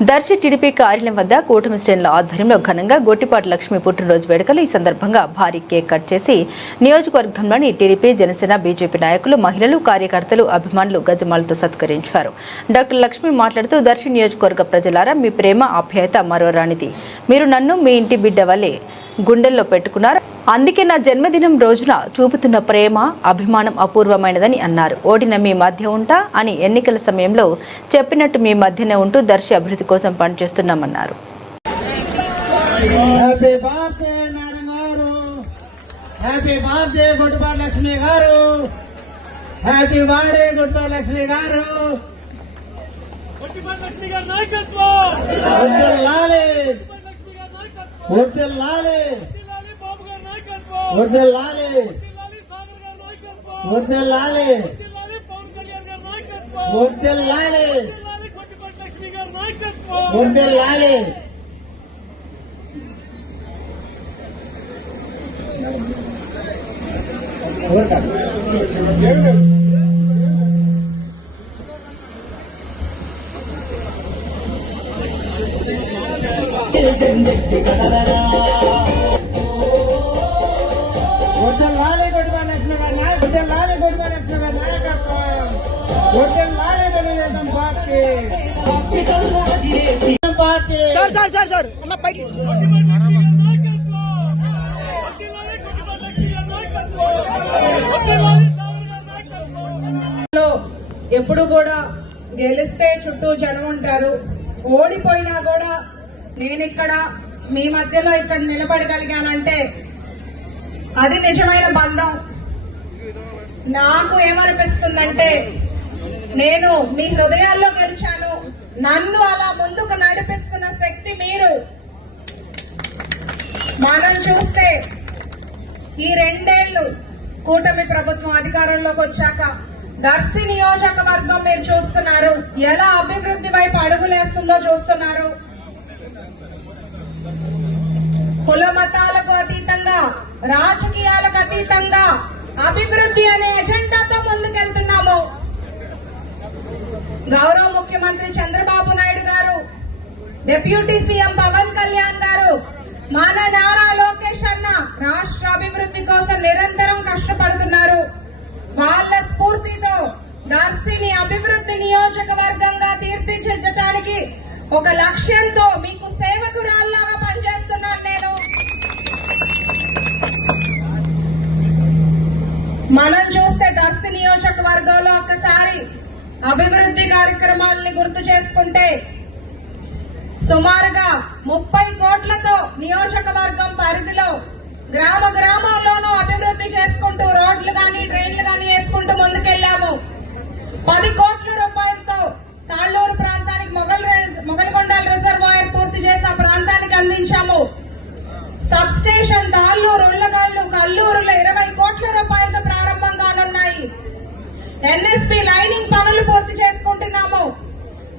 Darsi TDP కార్యాలయం వద్ద కూటమి శ్రేణుల ఆధ్వర్యంలో ఘనంగా గొట్టిపాటి లక్ష్మి పుట్టినరోజు వేడుకలు. ఈ సందర్భంగా భారీ కేక్ కట్ చేసి నియోజకవర్గంలోని టీడీపీ, జనసేన, బీజేపీ నాయకులు, మహిళలు, కార్యకర్తలు, అభిమానులు గజమాలతో సత్కరించారు. డాక్టర్ లక్ష్మి మాట్లాడుతూ, దర్శి నియోజకవర్గ ప్రజలారా, మీ ప్రేమ, ఆప్యాయత మరోరానిది. మీరు నన్ను మీ ఇంటి బిడ్డ వలె గుండెల్లో పెట్టుకున్నారు. అందుకే నా జన్మదినం రోజున చూపుతున్న ప్రేమ, అభిమానం అపూర్వమైనదని అన్నారు. ఓడిన మీ మధ్య ఉంటా అని ఎన్నికల సమయంలో చెప్పినట్టు మీ మధ్యనే ఉంటూ దర్శి అభివృద్ధి కోసం పనిచేస్తున్నామన్నారు. ఎప్పుడు కూడా గెలిస్తే చుట్టూ జనం ఉంటారు, ఓడిపోయినా కూడా నేను ఇక్కడ మీ మధ్యలో ఇక్కడ నిలబడగలిగానంటే అది నిజమైన బంధం. నాకు ఏమనిపిస్తుందంటే, నేను మీ హృదయాల్లో గెలిచాను. నన్ను అలా ముందుకు నడిపిస్తున్న శక్తి మీరు. మనం చూస్తే ఈ 2 ఏళ్లు కూటమి ప్రభుత్వం అధికారంలోకి వచ్చాక దర్శి నియోజకవర్గం మీరు చూస్తున్నారు, ఎలా అభివృద్ధి వైపు అడుగులేస్తుందో చూస్తున్నారు. కుల మతాలకు అతీతంగా, రాజకీయాలకు అతీతంగా అభివృద్ధి అనే ఎజెండాతో ముందుకెళ్తున్నాము. గౌరవ ముఖ్యమంత్రి చంద్రబాబు నాయుడు గారు, డిప్యూటీ సీఎం పవన్ కళ్యాణ్ గారు, మన నారా లోకేష్ అన్న రాష్ట్ర అభివృద్ధి కోసం నిరంతరం కష్టపడుతున్నారు. వాళ్ళ స్ఫూర్తితో దర్శిని అభివృద్ధి నియోజకవర్గంగా తీర్చిదిద్దడానికి ఒక లక్ష్యంతో మీకు సేవకురాల్లాగా పనిచేస్తున్నాను నేను. మనం చూస్తే దర్శి నియోజకవర్గంలో ఒకసారి అభివృద్ధి కార్యక్రమాలని గుర్తు చేసుకుంటే సుమారుగా 30 కోట్లతో నియోజకవర్గం పరిధిలో గ్రామ గ్రామంలోనూ అభివృద్ధి చేసుకుంటూ రోడ్లు గాని, ట్రైన్లు గాని వేసుకుంటూ ముందుకెళ్లాము. 10 కోట్ల రూపాయలతో తాళ్లూరు ప్రాంతానికి మొగల్గొండల రిజర్వాయర్ పూర్తి చేసి ఆ ప్రాంతానికి అందించాము. సబ్ స్టేషన్ తాళ్లూరు, ఉళ్లగాళ్లు, కల్లూరులో 20 కోట్ల రూపాయలతో ప్రారంభం కానున్నాయి. ఎన్ఎస్పీ లైనింగ్ పనులు పూర్తి చేసుకుంటున్నాము.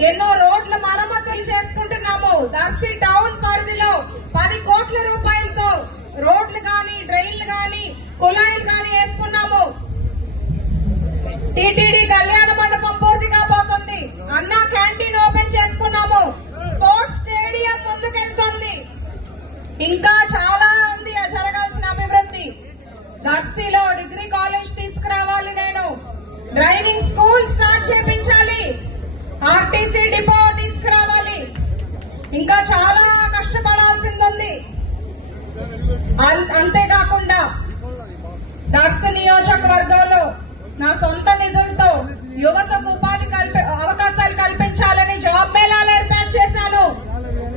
ఎన్నో రోడ్ల మరమ్మతులు చేసుకుంటున్నాము. దర్శి టౌన్ పరిధిలో 10 కోట్ల రూపాయలతో రోడ్లు గాని, డ్రైన్లు గాని, కుళాయిలు గాని వేసుకున్నాము. టీటీడీ కళ్యాణ మండపం పూర్తి కాబోతుంది. అన్నా క్యాంటీన్ ఓపెన్ చేసుకున్నాము. స్పోర్ట్స్ స్టేడియం ముందుకెళ్తుంది. ఇంకా చాలా ఉంది జరగాల్సిన అభివృద్ధి. దర్శిలో డిగ్రీ కాలేజ్ తీసుకురావాలి నేను. డ్రైవింగ్ స్కూల్ స్టార్ట్ చేయించాలి. ఆర్టీసీ డిపో తీసుకురావాలి. ఇంకా చాలా కష్టపడాల్సింది. అంతేకాకుండా దర్శి నియోజకవర్గంలో నా సొంత నిధులతో యువతకు ఉపాధి అవకాశాలు కల్పించాలని జాబ్ మేళాలు ఏర్పాటు చేశాను.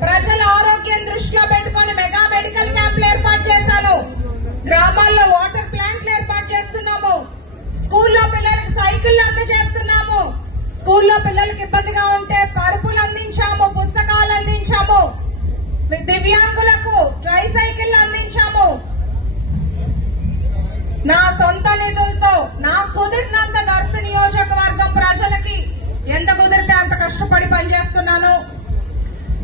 ప్రజల ఆరోగ్యం దృష్టిలో పెట్టుకుని మెగా మెడికల్ క్యాంపులు ఏర్పాటు చేశాను. గ్రామాల్లో వాటర్ ప్లాంట్లు ఏర్పాటు చేస్తున్నాము. స్కూల్లో పిల్లలకు సైకిళ్లు అందజేస్తున్నాము. స్కూల్లో పిల్లలకు ఇబ్బందిగా ఉంటే పరుపులు అందించాము, పుస్తకాలు అందించాము. దివ్యాంగులకు ట్రై సైకిళ్లు అందించాము. నా సొంత నిధులతో నాకు కుదిరినంత దర్శి నియోజకవర్గం ప్రజలకి ఎంత కుదిరితే అంత కష్టపడి పనిచేస్తున్నాను.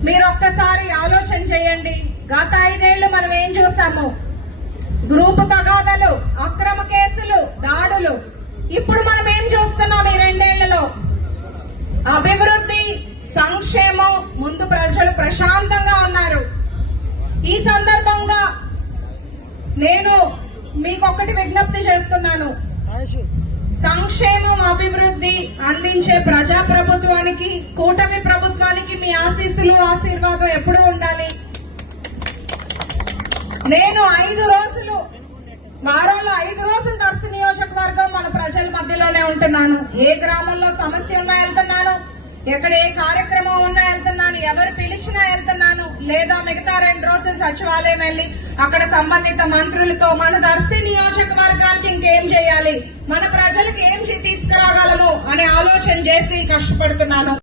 మీరు ఒక్కసారి ఆలోచన చేయండి. గత 5 ఏళ్లు మనం ఏం చూసాము? గ్రూపు తగాదాలు, అక్రమ కేసులు, దాడులు. ఇప్పుడు మనం ఏం చూస్తున్నాం ఈ 2 ఏళ్లలో? అభివృద్ధి, సంక్షేమం ముందు ప్రజలు ప్రశాంతంగా ఉన్నారు. ఈ సందర్భంగా నేను మీకొకటి విజ్ఞప్తి చేస్తున్నాను. సంక్షేమం అభివృద్ధి అందించే ప్రజా ప్రభుత్వానికి, కూటమి ప్రభుత్వానికి మీ ఆశీస్సులు ఆశీర్వాదం ఎప్పుడూ ఉండాలి. నేను 5 రోజులు, వారంలో 5 రోజులు దర్శి నియోజకవర్గం మన ప్రజల మధ్యలోనే ఉంటున్నాను. ఏ గ్రామంలో సమస్య ఉన్నా వెళ్తున్నాను, ఎక్కడ ఏ కార్యక్రమం ఉన్నా వెళ్తున్నాను, ఎవరు పిలిచినా వెళ్తున్నాను. లేదా మిగతా 2 రోజులు సచివాలయం వెళ్లి అక్కడ సంబంధిత మంత్రులతో మన దర్శి నియోజకవర్గానికి ఇంకేం చేయాలి, మన ప్రజలకు ఏం తీసుకురాగలము అనే ఆలోచన చేసి కష్టపడుతున్నాను.